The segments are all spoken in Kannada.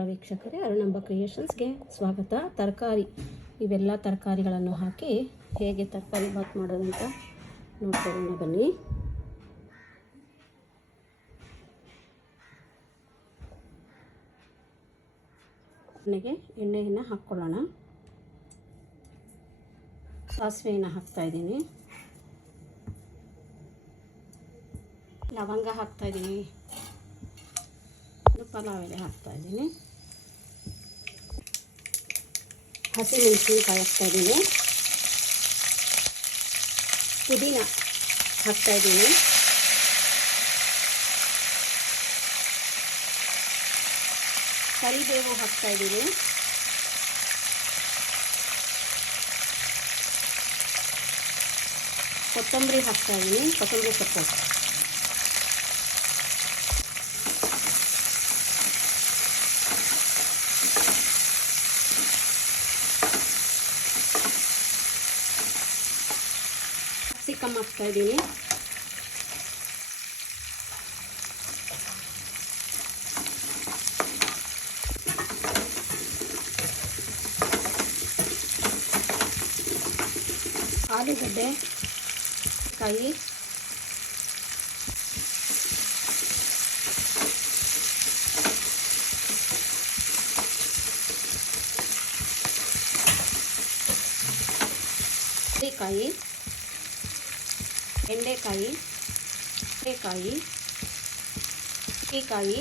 ವೀಕ್ಷಕರೇ ಅರುಣಂಬ ಕ್ರಿಯೇಷನ್ಸ್ಗೆ ಸ್ವಾಗತ. ತರಕಾರಿ, ಇವೆಲ್ಲ ತರಕಾರಿಗಳನ್ನು ಹಾಕಿ ಹೇಗೆ ತರಕಾರಿ ಬಾತ್ ಮಾಡೋದಂತ ನೋಡ್ಕೊಳ್ಳೋಣ ಬನ್ನಿ. ಕೊನೆಗೆ ಎಣ್ಣೆಯನ್ನು ಹಾಕ್ಕೊಳ್ಳೋಣ. ಸಾಸಿವೆಯನ್ನು ಹಾಕ್ತಾ ಇದ್ದೀನಿ. ಲವಂಗ ಹಾಕ್ತಾ ಪಲಾವ್ ಹಾಕ್ತಾ ಇದ್ದೀನಿ ಹಸಿಮೆಣಸಿನ್ಕಾಯಿ ಹಾಕ್ತಾ ಇದ್ದೀನಿ ಪುದೀನ ಹಾಕ್ತಾ ಇದ್ದೀನಿ ಕರಿಬೇವು ಹಾಕ್ತಾ ಇದ್ದೀನಿ ಕೊತ್ತಂಬರಿ ಹಾಕ್ತಾ ಇದ್ದೀನಿ ಕೊತ್ತಂಬರಿ ಸೊಪ್ಪು ಕ್ಯಾಪ್ಸಿಕಮ್ ಹಾಕ್ತಾ ಇದ್ದೀನಿ ಆಲೂಗಡ್ಡೆ ಕಾಯಿ ಕಾಯಿ ಬೆಂಡೆಕಾಯಿ ಬೆಂಡೆಕಾಯಿ ಕಾಯಿ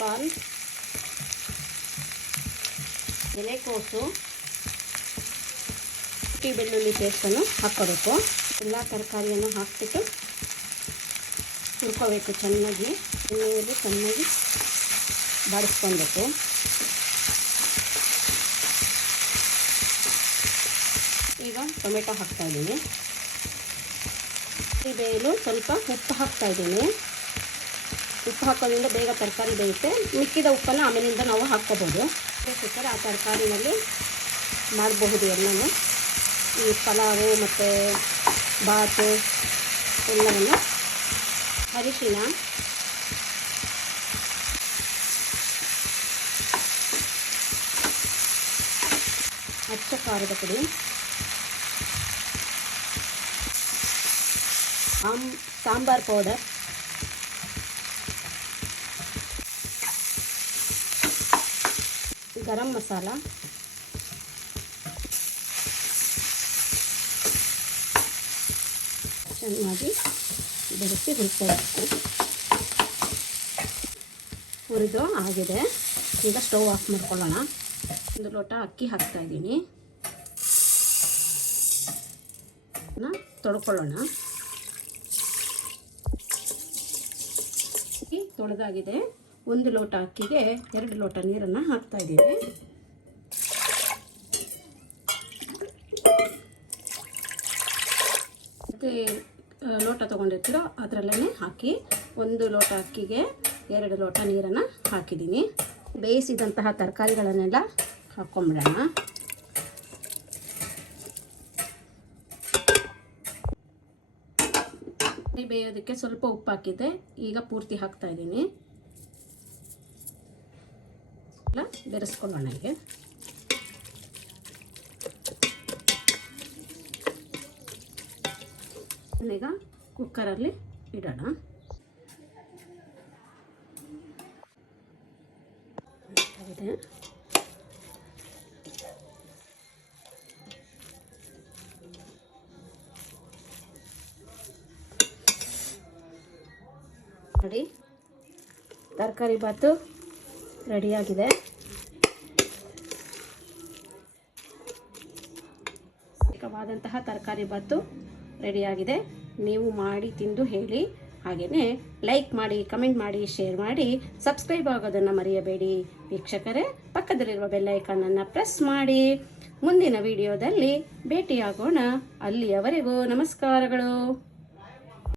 ಪಾಲ್ ಎಲೆಕೋಸು ಟೀ ಬೆಳ್ಳುಳ್ಳಿ ಪೇಸ್ಟನ್ನು ಹಾಕ್ಕೋಬೇಕು. ಎಲ್ಲ ತರಕಾರಿಯನ್ನು ಹಾಕ್ಬಿಟ್ಟು ಹುರ್ಕೋಬೇಕು ಚೆನ್ನಾಗಿ, ಎಣ್ಣೆಯಲ್ಲಿ ಚೆನ್ನಾಗಿ ಬಾಡಿಸ್ಕೊಬೇಕು ಈಗ ಟೊಮೆಟೊ ಹಾಕ್ತಾ ಇದ್ದೀನಿ. ಈ ಬೇಯಲು ಸ್ವಲ್ಪ ಉಪ್ಪು ಹಾಕ್ತಾ ಇದ್ದೀನಿ. ಉಪ್ಪು ಹಾಕೋದ್ರಿಂದ ಬೇಗ ತರಕಾರಿ ಬೇಯುತ್ತೆ. ಮಿಕ್ಕಿದ ಉಪ್ಪನ್ನು ಆಮೇಲಿಂದ ನಾವು ಹಾಕ್ಕೋಬೋದು. ಬೇಕಾದ್ರೆ ಆ ತರಕಾರಿನಲ್ಲಿ ಮಾಡಬಹುದು ಎಲ್ಲನೂ. ಈ ಪಲಾವು ಮತ್ತು ಬಾತು ಎಲ್ಲವನ್ನು ಅರಿಶಿನ ಅಚ್ಚ ಖಾರದ ಪುಡಿ ಸಾಮ್ ಸಾಂಬಾರ್ ಪೌಡರ್ ಗರಂ ಮಸಾಲ. ಚೆನ್ನಾಗಿ ಬೆರೆಸಿ ಹುರ್ಕೋಬೇಕು. ಹುರಿದು ಆಗಿದೆ. ಈಗ ಸ್ಟವ್ ಆಫ್ ಮಾಡ್ಕೊಳ್ಳೋಣ. ಒಂದು ಲೋಟ ಅಕ್ಕಿ ಹಾಕ್ತಾ ಇದ್ದೀನಿ. ತೊಳ್ಕೊಳ್ಳೋಣ ಅಕ್ಕಿ ತೊಳೆದಾಗಿದೆ. ಒಂದು ಲೋಟ ಅಕ್ಕಿಗೆ ಎರಡು ಲೋಟ ನೀರನ್ನು ಹಾಕ್ತಾ ಇದ್ದೀನಿ ಮತ್ತು ಲೋಟ ತೊಗೊಂಡಿರ್ತೀರೋ ಅದರಲ್ಲೇ ಹಾಕಿ ಒಂದು ಲೋಟ ಅಕ್ಕಿಗೆ ಎರಡು ಲೋಟ ನೀರನ್ನು ಹಾಕಿದ್ದೀನಿ. ಬೇಯಿಸಿದಂತಹ ತರಕಾರಿಗಳನ್ನೆಲ್ಲ ಹಾಕ್ಕೊಂಬಿಡೋಣ ಬೇಯೋದಕ್ಕೆ ಸ್ವಲ್ಪ ಉಪ್ಪು ಹಾಕಿದ್ದೆ ಈಗ ಪೂರ್ತಿ ಹಾಕ್ತಾ ಇದ್ದೀನಿ. ಎಲ್ಲ ಬೆರೆಸ್ಕೊಳ್ಳೋಣ ಹೀಗೆ. ಈಗ ಕುಕ್ಕರಲ್ಲಿ ಇಡೋಣ. ಇದೆ. ನೋಡಿ. ತರಕಾರಿ ಬಾತು ರೆಡಿಯಾಗಿದೆ. ಬೇಕಾದಂತಹ ತರಕಾರಿ ಬಾತು ರೆಡಿಯಾಗಿದೆ. ನೀವು ಮಾಡಿ ತಿಂದು ಹೇಳಿ ಹಾಗೆಯೇ ಲೈಕ್ ಮಾಡಿ, ಕಮೆಂಟ್ ಮಾಡಿ, ಶೇರ್ ಮಾಡಿ, ಸಬ್ಸ್ಕ್ರೈಬ್ ಆಗೋದನ್ನು ಮರೆಯಬೇಡಿ. ವೀಕ್ಷಕರೇ, ಪಕ್ಕದಲ್ಲಿರುವ ಬೆಲ್ಲೈಕನ್ನನ್ನು ಪ್ರೆಸ್ ಮಾಡಿ. ಮುಂದಿನ ವಿಡಿಯೋದಲ್ಲಿ ಭೇಟಿಯಾಗೋಣ. ಅಲ್ಲಿಯವರೆಗೂ ನಮಸ್ಕಾರಗಳು.